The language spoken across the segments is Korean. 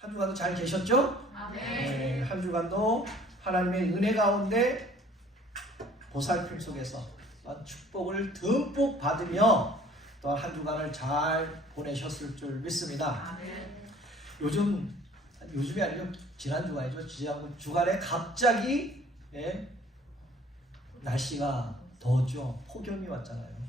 한 주간도 잘 계셨죠? 네. 한 주간도 하나님의 은혜 가운데 보살핌 속에서 축복을 듬뿍 받으며 또한 한 주간을 잘 보내셨을 줄 믿습니다. 요즘이 아니죠. 지난 주간이죠. 지난 주간에 갑자기 날씨가 더웠죠. 폭염이 왔잖아요.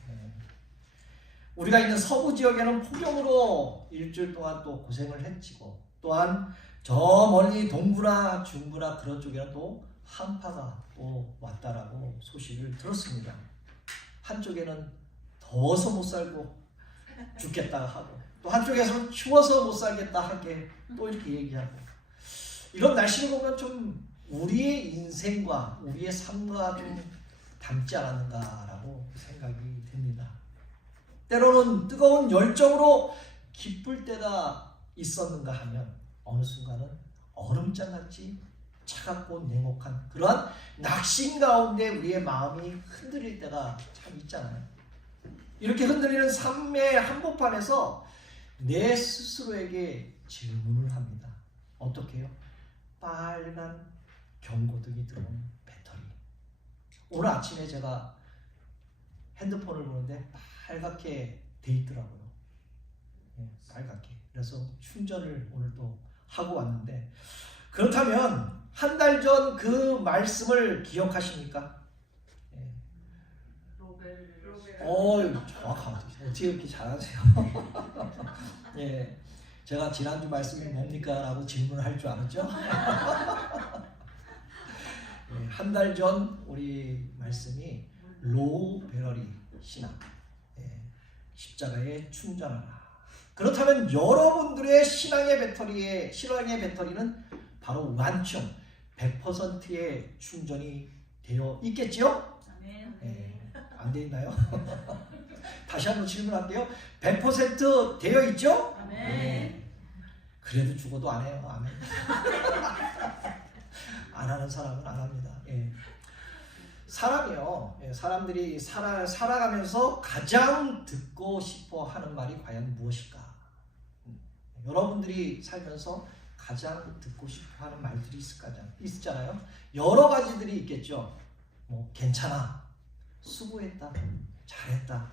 우리가 있는 서부 지역에는 폭염으로 일주일 동안 또 고생을 했지고, 또한 저 멀리 동부나 중부나 그런 쪽에는 또 한파가 또 왔다라고 소식을 들었습니다. 한쪽에는 더워서 못 살고 죽겠다 하고, 또 한쪽에서는 추워서 못 살겠다 하게 또 이렇게 얘기하고, 이런 날씨를 보면 좀 우리의 인생과 우리의 삶과 좀 닮지 않았는가라고 생각이 됩니다. 때로는 뜨거운 열정으로 기쁠 때가 있었는가 하면 어느 순간은 얼음장같이 차갑고 냉혹한 그러한 낙심 가운데 우리의 마음이 흔들릴 때가 참 있잖아요. 이렇게 흔들리는 삶의 한복판에서 내 스스로에게 질문을 합니다. 어떻게 해요? 빨간 경고등이 들어온 배터리. 오늘 아침에 제가 핸드폰을 보는데 빨갛게 돼 있더라고요. 빨갛게. 그래서 충전을 오늘 또 하고 왔는데, 그렇다면 한 달 전 그 말씀을 기억하십니까? 정확하게. 어떻게 이렇게 잘하세요? 제가 지난주 말씀이 뭡니까? 라고 질문을 할 줄 알았죠? 한 달 전 우리 말씀이 로우 배터리 신앙, 십자가에 충전하라. 그렇다면 여러분들의 신앙의 배터리는 바로 완충 100%의 충전이 되어 있겠지요? 안 돼 있나요? 다시 한번 질문할게요. 100% 되어 있죠? 그래도 죽어도 안 해요. 아멘. 안 하는 사람은 안 합니다. 사람들이 살아가면서 가장 듣고 싶어 하는 말이 과연 무엇일까? 여러분들이 살면서 가장 듣고 싶어 하는 말들이 있잖아요. 여러 가지들이 있겠죠. 괜찮아, 수고했다, 잘했다,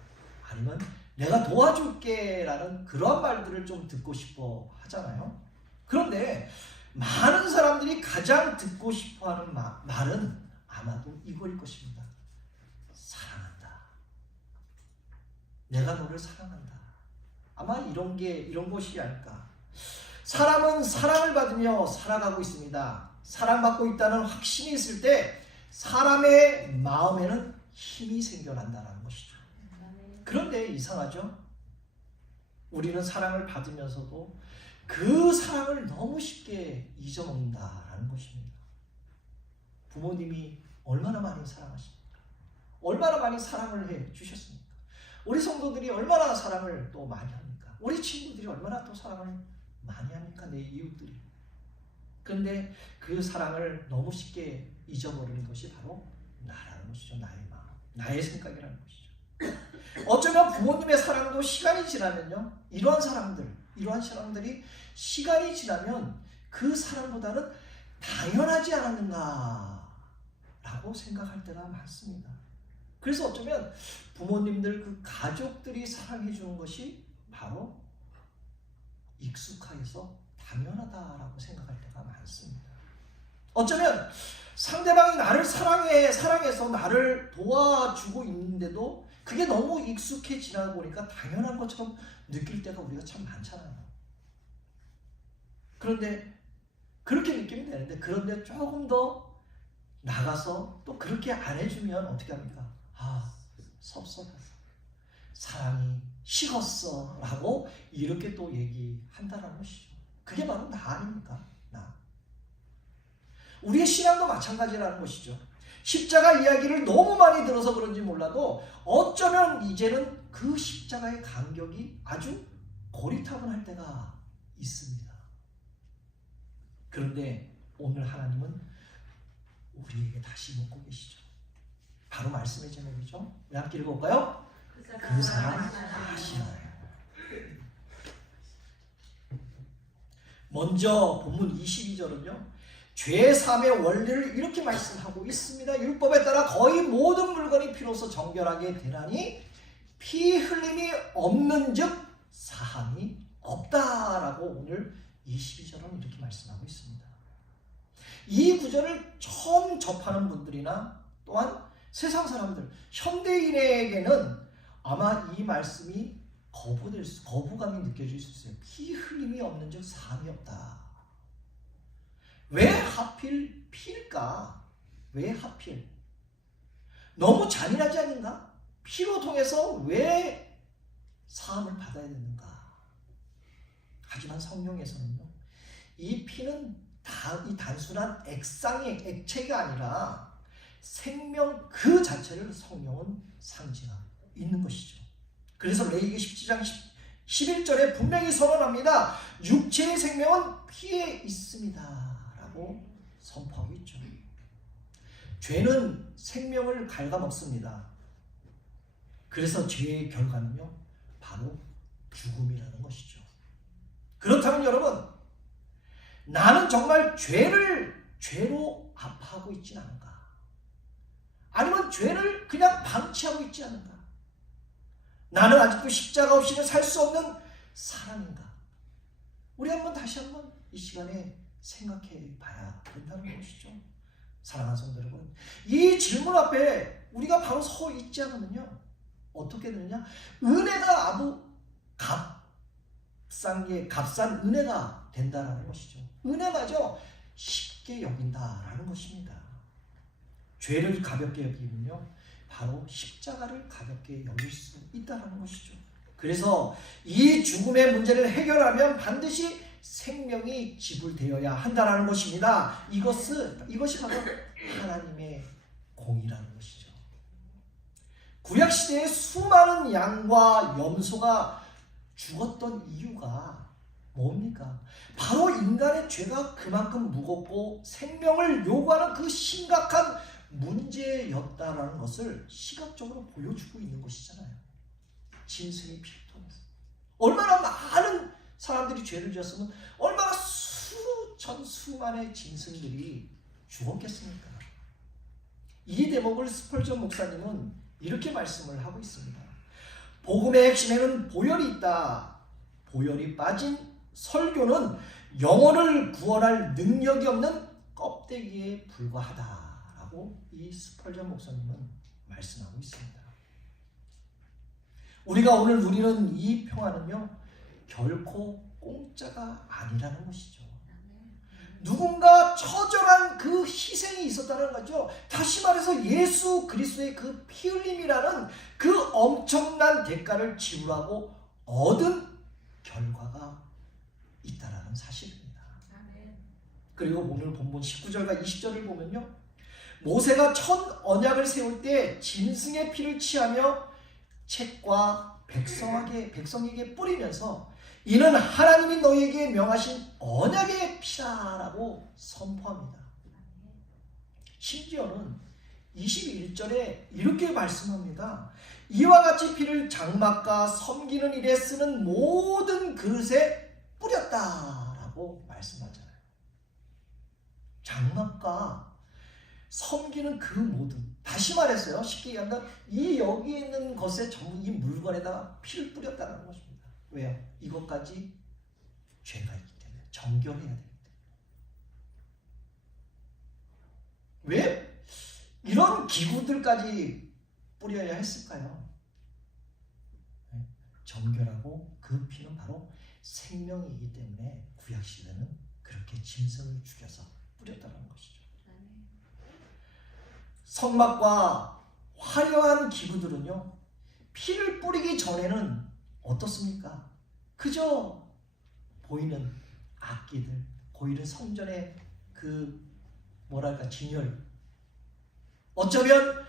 아니면 내가 도와줄게 라는 그런 말들을 좀 듣고 싶어 하잖아요. 그런데 많은 사람들이 가장 듣고 싶어 하는 말은 아마도 이거일 것입니다. 사랑한다. 내가 너를 사랑한다. 아마 이런 것이 아닐까. 사람은 사랑을 받으며 살아가고 있습니다. 사랑받고 있다는 확신이 있을 때 사람의 마음에는 힘이 생겨난다는 것이죠. 그런데 이상하죠? 우리는 사랑을 받으면서도 그 사랑을 너무 쉽게 잊어먹는다라는 것입니다. 부모님이 얼마나 많이 사랑하십니까? 얼마나 많이 사랑을 해 주셨습니까? 우리 성도들이 얼마나 사랑을 또 많이 합니까? 우리 친구들이 얼마나 또 사랑을 많이 합니까? 내 이웃들이. 그런데 그 사랑을 너무 쉽게 잊어버리는 것이 바로 나라는 것이죠. 나의 마음, 나의 생각이라는 것이죠. 어쩌면 부모님의 사랑도 시간이 지나면요, 이러한 사람들이 시간이 지나면 그 사랑보다는 당연하지 않았는가 라고 생각할 때가 많습니다. 그래서 어쩌면 부모님들, 그 가족들이 사랑해 주는 것이 바로 익숙해서 당연하다라고 생각할 때가 많습니다. 어쩌면 상대방이 나를 사랑해서 나를 도와주고 있는데도 그게 너무 익숙해지다 보니까 당연한 것처럼 느낄 때가 우리가 참 많잖아요. 그런데 그렇게 느끼면 되는데, 그런데 조금 더 나가서 또 그렇게 안 해주면 어떻게 합니까? 섭섭해서, 사랑이 식었어 라고 이렇게 또 얘기한다는 것이죠. 그게 바로 나 아닙니까? 나. 우리의 신앙도 마찬가지라는 것이죠. 십자가 이야기를 너무 많이 들어서 그런지 몰라도 어쩌면 이제는 그 십자가의 간격이 아주 고리타분할 때가 있습니다. 그런데 오늘 하나님은 우리에게 다시 묻고 계시죠. 바로 말씀의 제목이죠. 우리 함께 읽어볼까요? 그 사랑 아시나요? 먼저 본문 22절은요. 죄 사함의 원리를 이렇게 말씀하고 있습니다. 율법에 따라 거의 모든 물건이 피로써 정결하게 되나니 피 흘림이 없는 즉 사함이 없다라고 오늘 22절은 이렇게 말씀하고 있습니다. 이 구절을 처음 접하는 분들이나 또한 세상 사람들, 현대인에게는 아마 이 말씀이 거부감이 느껴질 수 있어요. 피 흘림이 없는 즉 사함이 없다. 왜 하필 피일까? 왜 하필? 너무 잔인하지 않는가? 피로 통해서 왜 사함을 받아야 되는가? 하지만 성경에서는요, 이 피는 이 단순한 액체가 아니라 생명 그 자체를 성령은 상징하고 있는 것이죠. 그래서 레위기 17장 11절에 분명히 선언합니다. 육체의 생명은 피에 있습니다 라고 선포하고 있죠. 죄는 생명을 갉아먹습니다. 그래서 죄의 결과는요, 바로 죽음이라는 것이죠. 그렇다면 여러분, 나는 정말 죄로 아파하고 있지 않은가? 아니면 죄를 그냥 방치하고 있지 않은가? 나는 아직도 십자가 없이는 살 수 없는 사람인가? 우리 다시 한번 이 시간에 생각해 봐야 된다는 것이죠. 사랑하는 성도 여러분, 이 질문 앞에 우리가 바로 서 있지 않으면요, 어떻게 되느냐? 은혜가 아주 값싼 은혜가 된다는 것이죠. 은혜마저 쉽게 여긴다라는 것입니다. 죄를 가볍게 여기면요, 바로 십자가를 가볍게 여길 수 있다는 것이죠. 그래서 이 죽음의 문제를 해결하면 반드시 생명이 지불되어야 한다는 것입니다. 이것이 바로 하나님의 공의라는 것이죠. 구약시대에 수많은 양과 염소가 죽었던 이유가 뭡니까? 바로 인간의 죄가 그만큼 무겁고 생명을 요구하는 그 심각한 문제였다라는 것을 시각적으로 보여주고 있는 것이잖아요. 짐승의 피를 통해서 얼마나 많은 사람들이 죄를 지었으면 얼마나 수만의 짐승들이 죽었겠습니까? 이 대목을 스펄전 목사님은 이렇게 말씀을 하고 있습니다. 복음의 핵심에는 보혈이 있다. 보혈이 빠진 설교는 영혼을 구원할 능력이 없는 껍데기에 불과하다라고 이 스펄전 목사님은 말씀하고 있습니다. 우리가 오늘 누리는 이 평화는요, 결코 공짜가 아니라는 것이죠. 누군가 처절한 그 희생이 있었다는 거죠. 다시 말해서 예수 그리스도의 그 피 흘림이라는 그 엄청난 대가를 지불하고 얻은 결과가 있다는 사실입니다. 그리고 오늘 본문 19절과 20절을 보면요, 모세가 첫 언약을 세울 때 짐승의 피를 취하며 책과 백성에게 뿌리면서 이는 하나님이 너희에게 명하신 언약의 피라라고 선포합니다. 심지어는 21절에 이렇게 말씀합니다. 이와 같이 피를 장막과 섬기는 일에 쓰는 모든 그릇에 뿌렸다라고 말씀하잖아요. 장막과 섬기는 그 모든, 다시 말해서요, 쉽게 얘기한다면 이 여기 있는 것에 전부 이 물건에다가 피를 뿌렸다는 것입니다. 왜요? 이것까지 죄가 있기 때문에 정결해야 되기 때문에. 왜 이런 기구들까지 뿌려야 했을까요? 정결하고 그 피는 바로 생명이기 때문에 구약시대는 그렇게 짐승을 죽여서 뿌렸다는 것이죠. 성막과 화려한 기구들은요, 피를 뿌리기 전에는 어떻습니까? 그저 보이는 악기들, 보이는 성전의 그 진열, 어쩌면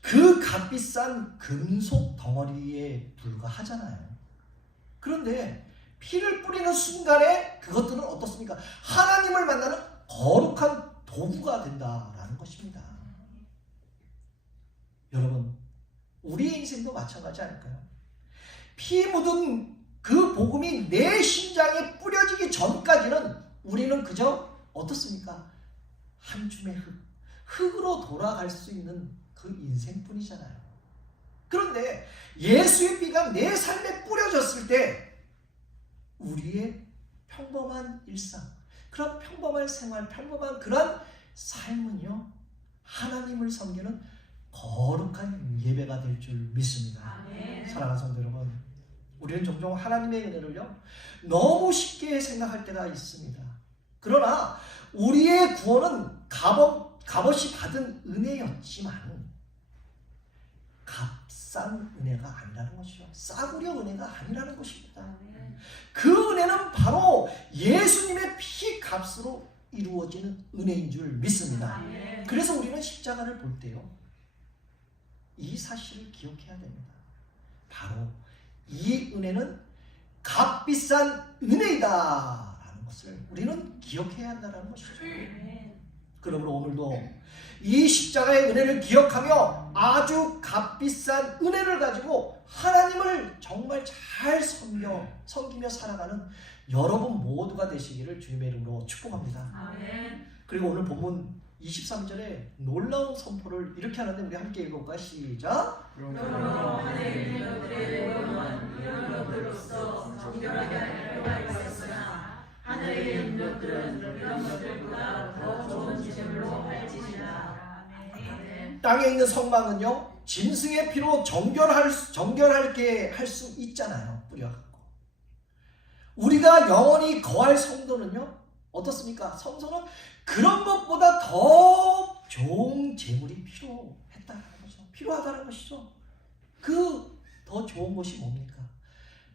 그 값비싼 금속 덩어리에 불과하잖아요. 그런데 피를 뿌리는 순간에 그것들은 어떻습니까? 하나님을 만나는 거룩한 도구가 된다라는 것입니다. 여러분, 우리의 인생도 마찬가지 아닐까요? 피 묻은 그 복음이 내 심장에 뿌려지기 전까지는 우리는 그저 어떻습니까? 한 줌의 흙으로 돌아갈 수 있는 그 인생뿐이잖아요. 그런데 예수의 피가 내 삶에 뿌려졌을 때 우리의 평범한 일상, 그런 평범한 생활, 평범한 그런 삶은요, 하나님을 섬기는 거룩한 예배가 될 줄 믿습니다. 아멘. 사랑하는 성도 여러분, 우리는 종종 하나님의 은혜를요 너무 쉽게 생각할 때가 있습니다. 그러나 우리의 구원은 값없이 받은 은혜였지만 값싼 은혜가 아니라는 것이죠. 싸구려 은혜가 아니라는 것입니다. 아멘. 그 은혜는 바로 예수님의 피 값으로 이루어지는 은혜인 줄 믿습니다. 아멘. 그래서 우리는 십자가를 볼 때요, 이 사실을 기억해야 됩니다. 바로 이 은혜는 값비싼 은혜이다 라는 것을 우리는 기억해야 한다는 것이죠. 아멘. 그러므로 오늘도 이 십자가의 은혜를 기억하며 아주 값비싼 은혜를 가지고 하나님을 정말 잘 섬기며 살아가는 여러분 모두가 되시기를 주님의 이름으로 축복합니다. 아멘. 그리고 오늘 본문 23절에 놀라운 선포를 이렇게 하는데 우리 함께 읽어볼까요? 시작! 그러므로 하늘에 있는 것들의 영원한 이런 것들로서 정결하게 할 필요가 있었으나 하늘에 있는 것들은 이런 것들보다 더 좋은 제물로 할지니라. 아멘. 땅에 있는 성막은요, 짐승의 피로 정결하게 할 수 있잖아요. 뿌려갖고. 우리가 영원히 거할 성도는요, 어떻습니까? 성도는 그런 것보다 더 좋은 제물이 필요하다는 것이죠. 그 더 좋은 것이 뭡니까?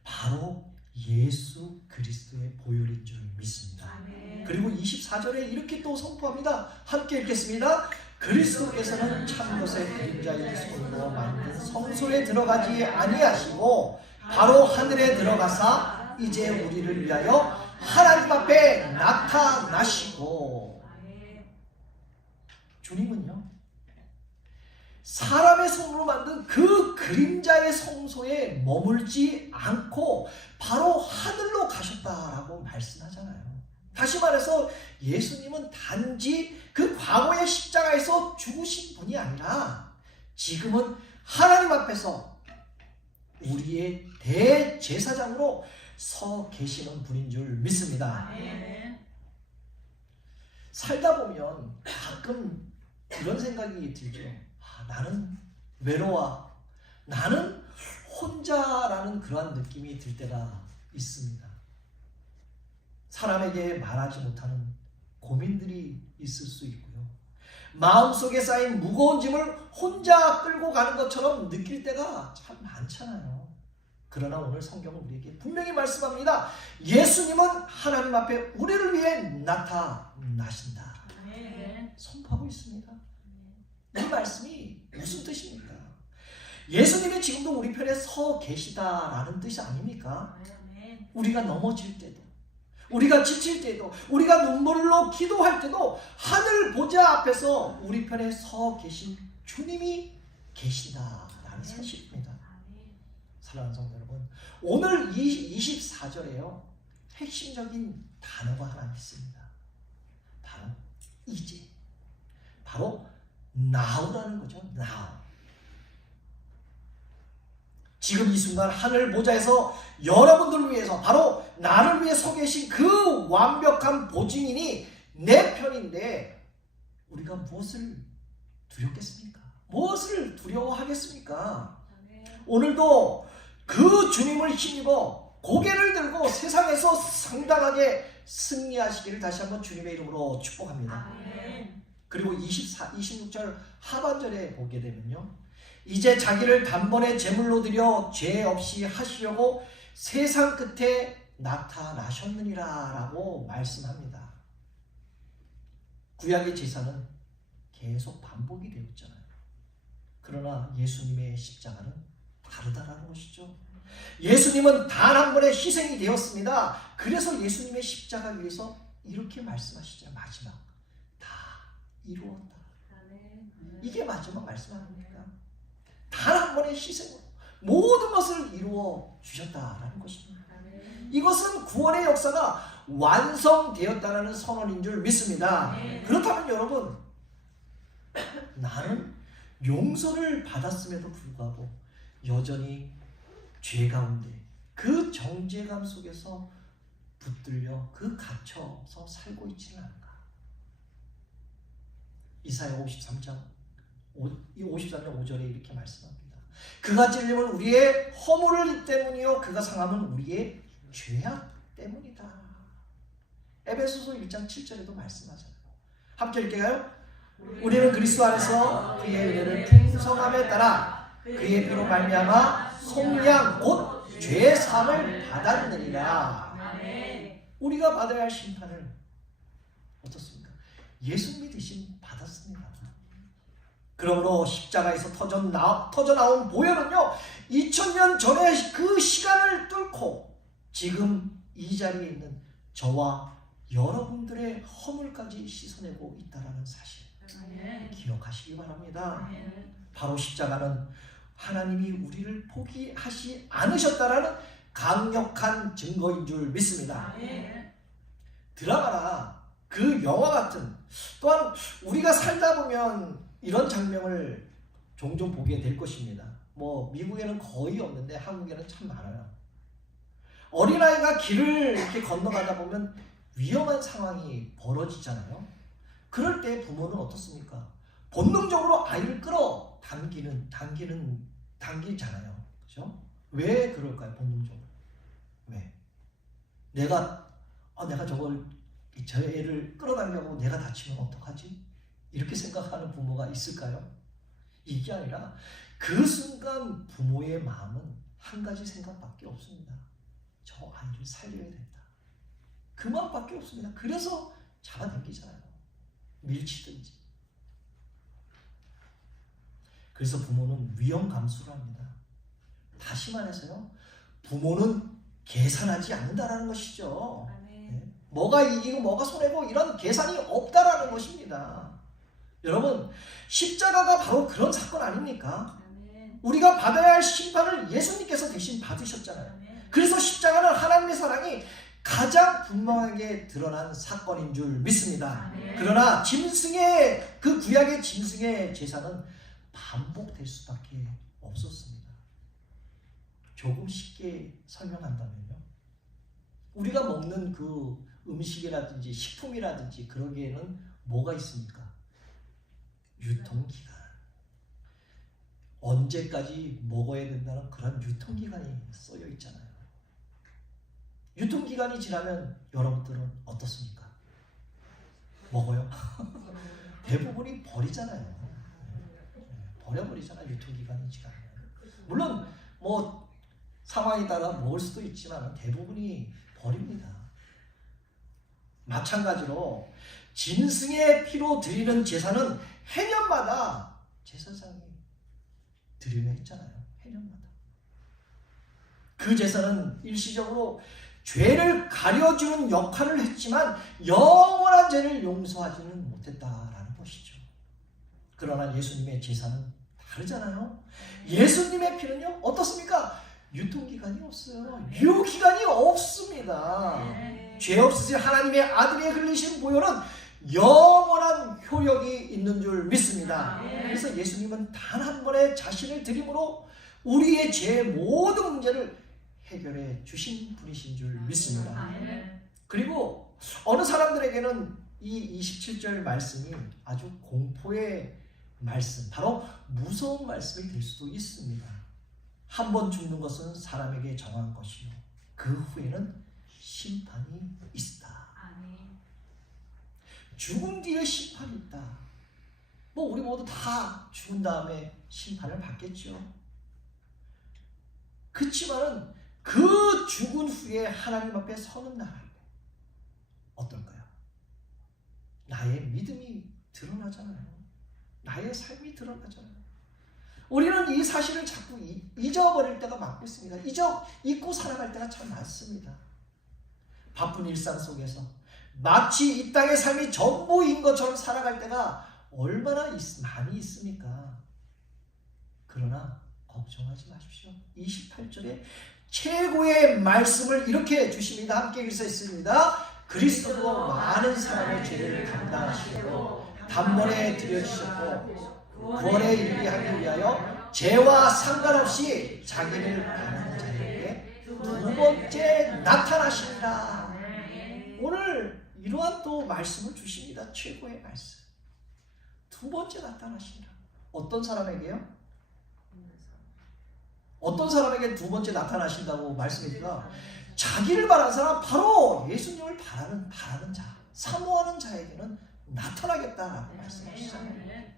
바로 예수 그리스도의 보혈인 줄 믿습니다. 아멘. 그리고 24절에 이렇게 또 선포합니다. 함께 읽겠습니다. 그리스도께서는 참것의 그림자의 손으로 만든 성소에 들어가지 아니하시고 바로 하늘에 들어가사 이제 우리를 위하여 하나님 앞에 나타나시고. 주님은요, 사람의 손으로 만든 그 그림자의 성소에 머물지 않고 바로 하늘로 가셨다라고 말씀하잖아요. 다시 말해서 예수님은 단지 그 과거의 십자가에서 죽으신 분이 아니라 지금은 하나님 앞에서 우리의 대제사장으로 서 계시는 분인 줄 믿습니다. 아멘. 살다 보면 가끔 이런 생각이 들죠. 나는 외로워. 나는 혼자라는 그러한 느낌이 들 때가 있습니다. 사람에게 말하지 못하는 고민들이 있을 수 있고요. 마음속에 쌓인 무거운 짐을 혼자 끌고 가는 것처럼 느낄 때가 참 많잖아요. 그러나 오늘 성경은 우리에게 분명히 말씀합니다. 예수님은 하나님 앞에 우리를 위해 나타나신다. 아멘. 선포하고 있습니다. 이 말씀이 무슨 뜻입니까? 예수님이 지금도 우리 편에 서 계시다라는 뜻이 아닙니까? 아멘. 우리가 넘어질 때도, 우리가 지칠 때도, 우리가 눈물로 기도할 때도 하늘 보좌 앞에서 우리 편에 서 계신 주님이 계신다라는 사실입니다. 사랑하는 성도 여러분, 오늘 24절에요 핵심적인 단어가 하나 있습니다. 바로 이제, 바로 now라는 거죠. now. 지금 이 순간 하늘 보좌에서 여러분들을 위해서, 바로 나를 위해 서 계신 그 완벽한 보증인이 내 편인데 우리가 무엇을 두렵겠습니까? 무엇을 두려워하겠습니까? 오늘도 그 주님을 힘입어 고개를 들고 세상에서 상당하게 승리하시기를 다시 한번 주님의 이름으로 축복합니다. 아멘. 그리고 26절 하반절에 보게 되면요, 이제 자기를 단번에 제물로 드려 죄 없이 하시려고 세상 끝에 나타나셨느니라 라고 말씀합니다. 구약의 제사는 계속 반복이 되었잖아요. 그러나 예수님의 십자가는 다르다라는 것이죠. 예수님은 단 한 번의 희생이 되었습니다. 그래서 예수님의 십자가 위에서 이렇게 말씀하시죠. 마지막 다 이루었다. 이게 마지막 말씀 아닙니까? 단 한 번의 희생으로 모든 것을 이루어 주셨다라는 것입니다. 이것은 구원의 역사가 완성되었다는 선언인 줄 믿습니다. 네. 그렇다면 여러분, 나는 용서를 받았음에도 불구하고 여전히 죄 가운데 그 정죄감 속에서 붙들려 그 갇혀서 살고 있지는 않은가? 이사야 53장 5절에 이렇게 말씀합니다. 그가 찔림은 우리의 허물 때문이요 그가 상함은 우리의 죄악 때문이다. 에베소서 1장 7절에도 말씀하잖아요. 함께 읽게요. 우리는 그리스도 안에서 그의 은혜를 풍성함에 따라 그의 피로 말미암아 속량 곧 죄 사함을 받았느니라. 아멘. 우리가 받아야 할 심판을 어떻습니까? 예수님이 대신 받았습니다. 그러므로 십자가에서 터져 나온 보혈은요 2000년 전에 그 시간을 뚫고 지금 이 자리에 있는 저와 여러분들의 허물까지 씻어내고 있다는 사실 아멘. 기억하시기 바랍니다. 아멘. 바로 십자가는 하나님이 우리를 포기하지 않으셨다라는 강력한 증거인 줄 믿습니다. 아멘. 드라마나 그 영화 같은, 또한 우리가 살다 보면 이런 장면을 종종 보게 될 것입니다. 뭐 미국에는 거의 없는데 한국에는 참 많아요. 어린아이가 길을 이렇게 건너가다 보면 위험한 상황이 벌어지잖아요. 그럴 때 부모는 어떻습니까? 본능적으로 아이를 끌어 당기잖아요. 그죠? 왜 그럴까요? 본능적으로. 왜? 내가 저 애를 끌어당겨고 내가 다치면 어떡하지? 이렇게 생각하는 부모가 있을까요? 이게 아니라 그 순간 부모의 마음은 한 가지 생각밖에 없습니다. 저 아이를 살려야 된다. 그 마음밖에 없습니다. 그래서 잡아당기잖아요. 밀치든지. 그래서 부모는 위험 감수를 합니다. 다시 말해서요, 부모는 계산하지 않는다라는 것이죠. 네. 뭐가 이기고 뭐가 손해고 이런 계산이 없다라는 것입니다. 여러분, 십자가가 바로 그런 사건 아닙니까? 우리가 받아야 할 심판을 예수님께서 대신 받으셨잖아요. 그래서 십자가는 하나님의 사랑이 가장 분명하게 드러난 사건인 줄 믿습니다. 그러나 짐승의 그 구약의 짐승의 제사는 반복될 수밖에 없었습니다. 조금 쉽게 설명한다면요, 우리가 먹는 그 음식이라든지 식품이라든지 그러기에는 뭐가 있습니까? 유통기간, 언제까지 먹어야 된다는 그런 유통기간이 써여 있잖아요. 유통기간이 지나면 여러분들은 어떻습니까? 먹어요? 대부분이 버리잖아요. 버려버리잖아요. 유통기간이 지나면. 물론 뭐 상황에 따라 먹을 수도 있지만 대부분이 버립니다. 마찬가지로 짐승의 피로 드리는 제사는 해년마다 제사장이 드리려 했잖아요. 해년마다. 그 제사는 일시적으로 죄를 가려주는 역할을 했지만 영원한 죄를 용서하지는 못했다라는 것이죠. 그러나 예수님의 제사는 다르잖아요. 예수님의 피는요 어떻습니까? 유통기간이 없어요. 유효기간이 없습니다. 죄 없으신 하나님의 아들의 흘리신 보혈은 영원한 효력이 있는 줄 믿습니다. 그래서 예수님은 단 한 번의 자신을 드림으로 우리의 죄의 모든 문제를 해결해 주신 분이신 줄 믿습니다. 그리고 어느 사람들에게는 이 27절 말씀이 아주 공포의 말씀, 바로 무서운 말씀이 될 수도 있습니다. 한 번 죽는 것은 사람에게 정한 것이요 그 후에는 심판이 있다. 죽음 뒤에 심판이 있다. 뭐 우리 모두 다 죽은 다음에 심판을 받겠죠. 그렇지만은 그 죽은 후에 하나님 앞에 서는 날 어떨까요? 나의 믿음이 드러나잖아요. 나의 삶이 드러나잖아요. 우리는 이 사실을 자꾸 잊어버릴 때가 많습니다. 잊고 살아갈 때가 참 많습니다. 바쁜 일상 속에서 마치 이 땅의 삶이 전부인 것처럼 살아갈 때가 얼마나 많이 있습니까? 그러나 걱정하지 마십시오. 28절에 최고의 말씀을 이렇게 주십니다. 함께 읽겠습니다. 그리스도도 많은 사람의 죄를 감당하시고 단번에 드려지셨고 구원에 이르게 하기 위하여 죄와 상관없이 자기를 가는 자에게 두 번째 나타나시리라. 오늘 이러한 또 말씀을 주십니다. 최고의 말씀. 두 번째 나타나시리라. 어떤 사람에게요? 어떤 사람에게 두 번째 나타나신다고 말씀해주니까 자기를 바라는 사람, 바로 예수님을 바라는 자, 사모하는 자에게는 나타나겠다라고 말씀하시잖아요.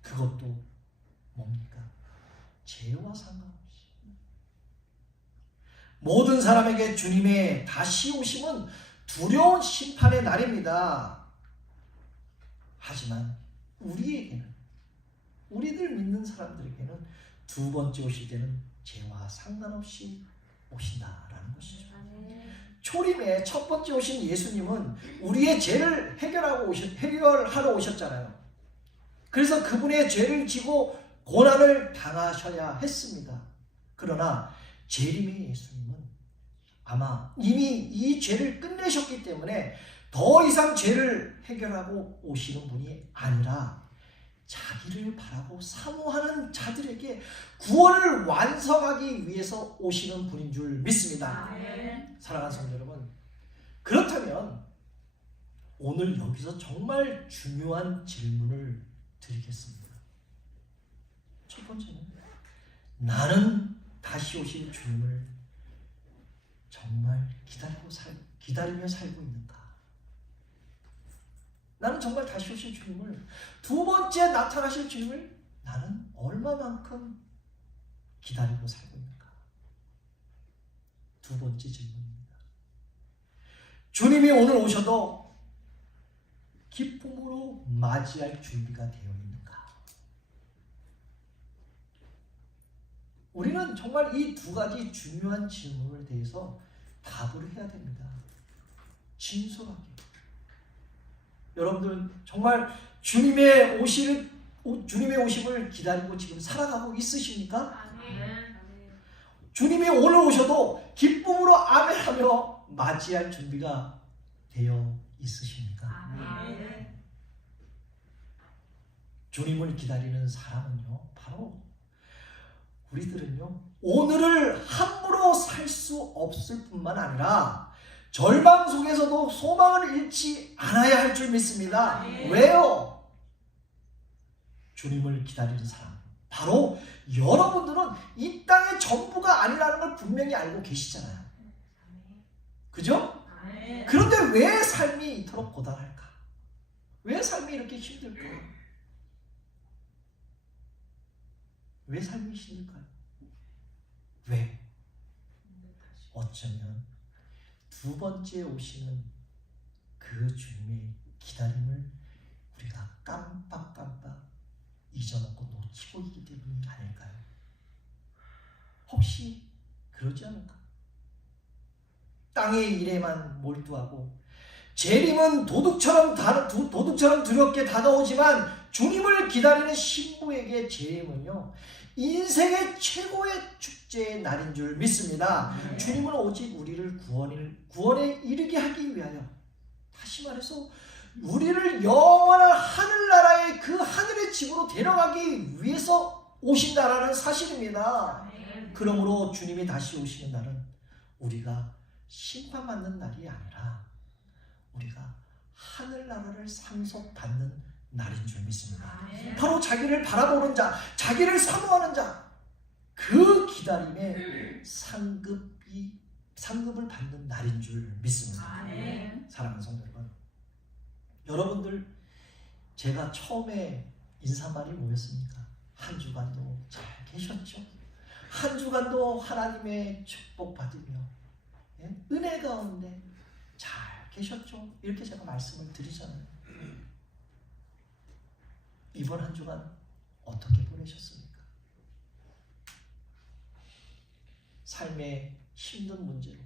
그것도 뭡니까? 죄와 상관없이 모든 사람에게 주님의 다시 오심은 두려운 심판의 날입니다. 하지만 우리에게는, 우리들 믿는 사람들에게는 두 번째 오실 때는 죄와 상관없이 오신다라는 것이죠. 초림의 첫 번째 오신 예수님은 우리의 죄를 해결하러 오셨잖아요. 그래서 그분의 죄를 지고 고난을 당하셔야 했습니다. 그러나 재림의 예수님은 아마 이미 이 죄를 끝내셨기 때문에 더 이상 죄를 해결하고 오시는 분이 아니라 자기를 바라고 사모하는 자들에게 구원을 완성하기 위해서 오시는 분인 줄 믿습니다. 사랑하는 성도 여러분, 그렇다면 오늘 여기서 정말 중요한 질문을 드리겠습니다. 첫 번째는, 나는 다시 오실 주님을 정말 기다리며 살고 있는가? 나는 정말 다시 오실 주님을, 두 번째 나타나실 주님을 나는 얼마만큼 기다리고 살고 있는가? 두 번째 질문입니다. 주님이 오늘 오셔도 기쁨으로 맞이할 준비가 되어 있는가? 우리는 정말 이 두 가지 중요한 질문에 대해서 답을 해야 됩니다. 진솔하게. 여러분들 정말 주님의 오심을 기다리고 지금 살아가고 있으십니까? 주님이 오늘 오셔도 기쁨으로 아멘하며 맞이할 준비가 되어 있으십니까? 주님을 기다리는 사람은요, 바로 우리들은요, 오늘을 함부로 살 수 없을 뿐만 아니라 절망 속에서도 소망을 잃지 않아야 할 줄 믿습니다. 왜요? 주님을 기다리는 사람, 바로 여러분들은 이 땅의 전부가 아니라는 걸 분명히 알고 계시잖아요. 그죠? 그런데 왜 삶이 이토록 고단할까? 왜 삶이 이렇게 힘들까? 왜 삶이 힘들까요? 왜? 어쩌면 두 번째 오시는 그 주님의 기다림을 우리가 깜빡깜빡 잊어먹고 놓치고 있기 때문이 아닐까요? 혹시 그러지 않을까? 땅의 일에만 몰두하고 재림은 도둑처럼 두렵게 다가오지만 주님을 기다리는 신부에게 재림은요, 인생의 최고의 축제의 날인 줄 믿습니다. 주님은 오직 우리를 구원에 이르게 하기 위하여, 다시 말해서 우리를 영원한 하늘나라의 그 하늘의 집으로 데려가기 위해서 오신다라는 사실입니다. 그러므로 주님이 다시 오시는 날은 우리가 심판받는 날이 아니라 우리가 하늘나라를 상속받는 날인 줄 믿습니다. 바로 자기를 바라보는 자, 자기를 사모하는 자, 그 기다림에 상급을 받는 날인 줄 믿습니다. 사랑하는 성도 여러분, 여러분들 제가 처음에 인사말이 뭐였습니까? 한 주간도 잘 계셨죠? 한 주간도 하나님의 축복 받으며 은혜 가운데 잘 계셨죠? 이렇게 제가 말씀을 드리잖아요. 이번 한 주간 어떻게 보내셨습니까? 삶의 힘든 문제로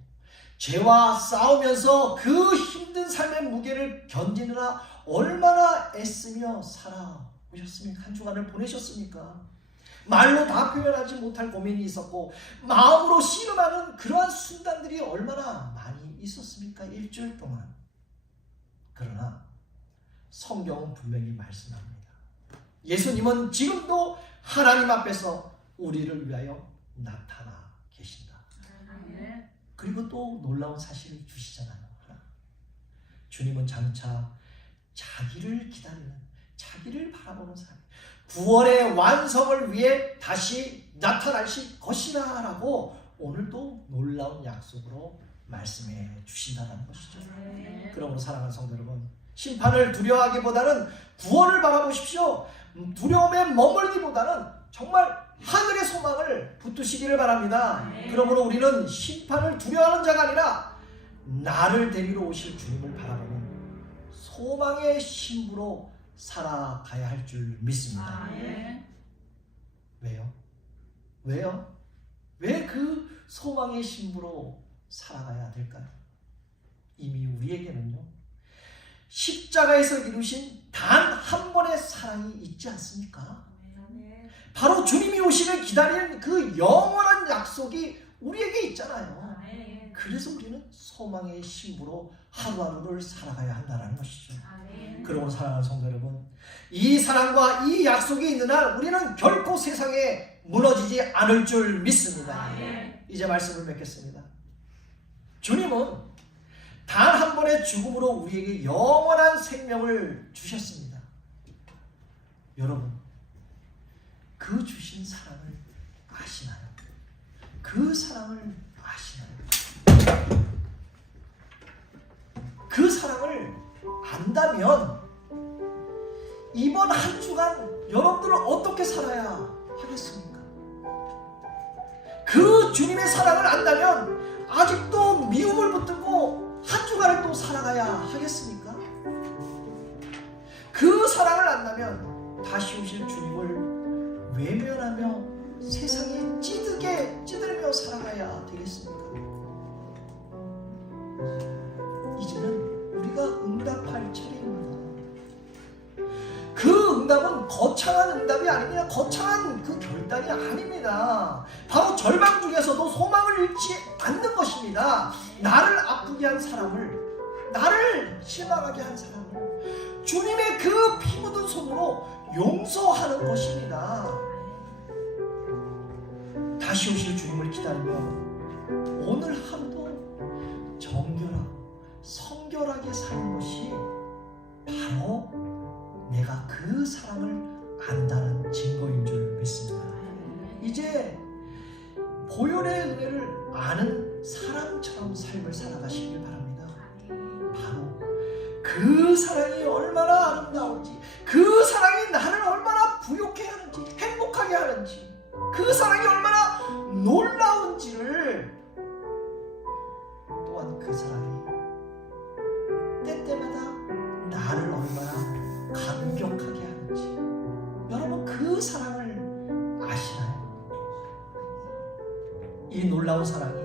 죄와 싸우면서 그 힘든 삶의 무게를 견디느라 얼마나 애쓰며 살아오셨습니까? 한 주간을 보내셨습니까? 말로 다 표현하지 못할 고민이 있었고 마음으로 씨름하는 그러한 순간들이 얼마나 많이 있었습니까? 일주일 동안. 그러나 성경은 분명히 말씀합니다. 예수님은 지금도 하나님 앞에서 우리를 위하여 나타나 계신다. 그리고 또 놀라운 사실을 주시잖아요. 주님은 장차 자기를 기다리는, 자기를 바라보는 사람, 구원의 완성을 위해 다시 나타나실 것이다 라고 오늘도 놀라운 약속으로 말씀해 주신다는 것이죠. 그러므로 사랑하는 성도 여러분, 심판을 두려워하기보다는 구원을 바라보십시오. 두려움에 머물기보다는 정말 하늘의 소망을 붙드시기를 바랍니다. 그러므로 우리는 심판을 두려워하는 자가 아니라 나를 데리러 오실 주님을 바라보는 소망의 신부로 살아가야 할 줄 믿습니다. 왜요? 왜요? 왜 그 소망의 신부로 살아가야 될까요? 이미 우리에게는요, 십자가에서 이루신 단 한 번의 사랑이 있지 않습니까? 바로 주님이 오시길 기다리는 그 영원한 약속이 우리에게 있잖아요. 그래서 우리는 소망의 신부로 하루하루를 살아가야 한다는 것이죠. 그러므로 사랑하는 성도 여러분, 이 사랑과 이 약속이 있는 한 우리는 결코 세상에 무너지지 않을 줄 믿습니다. 이제 말씀을 맺겠습니다. 주님은 단 한 번의 죽음으로 우리에게 영원한 생명을 주셨습니다. 여러분, 그 주신 사랑을 아시나요? 그 사랑을 아시나요? 그 사랑을 안다면 이번 한 주간 여러분들은 어떻게 살아야 하겠습니까? 그 주님의 사랑을 안다면 아직도 미움을 붙들고 한 주간을 또 살아가야 하겠습니까? 그 사랑을 안다면 다시 오실 주님을 외면하며 세상에 찌들며 살아가야 되겠습니까? 이제는 우리가 응답할 차례입니다. 그 응답은 거창한 응답이 아닙니다. 거창한 그 결단이 아닙니다. 바로 절망 중에서도 소망을 잃지 않는 것입니다. 나를 아프게 한 사람을, 나를 실망하게 한 사람을 주님의 그 피 묻은 손으로 용서하는 것입니다. 다시 오실 주님을 기다리며 오늘 하루도 정결하고 성결하게 사는 것이 바로 내가 그 사랑을 안다는 증거인 줄 믿습니다. 이제 보혈의 은혜를 아는 사람처럼 삶을 살아가시길 바랍니다. 바로 그 사랑이 얼마나 아름다운지, 그 사랑이 나를 얼마나 부욕해 하는지, 행복하게 하는지, 그 사랑이 얼마나 놀라운지를, 또한 그 사랑이 때때마다 나를 얼마나 감격하게 하는지, 여러분 그 사랑을 아시나요? 이 놀라운 사랑이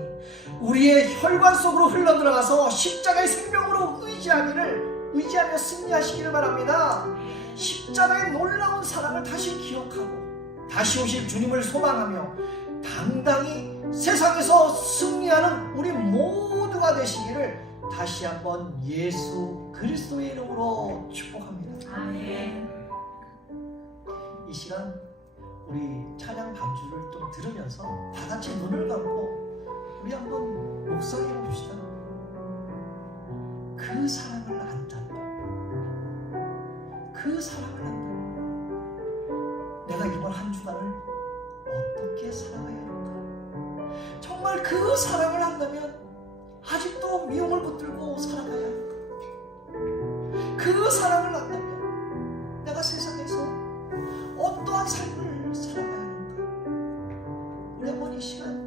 우리의 혈관 속으로 흘러들어가서 십자가의 생명으로 의지하며 승리하시기를 바랍니다. 십자가의 놀라운 사랑을 다시 기억하고 다시 오실 주님을 소망하며 당당히 세상에서 승리하는 우리 모두가 되시기를 다시 한번 예수 그리스도의 이름으로 축복합니다. 아멘. 이 시간 우리 찬양 반주를 좀 들으면서 다 같이 눈을 감고 우리 한번 묵상해 봅시다. 그 사랑을 안다면, 그 사랑을 안다면 내가 이번 한 주간을 어떻게 살아가야 할까? 정말 그 사랑을 안다면 아직도 미움을 붙들고 살아가야 할까? 그 사랑을 안다면 내가 세상에서 어떠한 삶을 살아가야 할까? 우리 한번 이 시간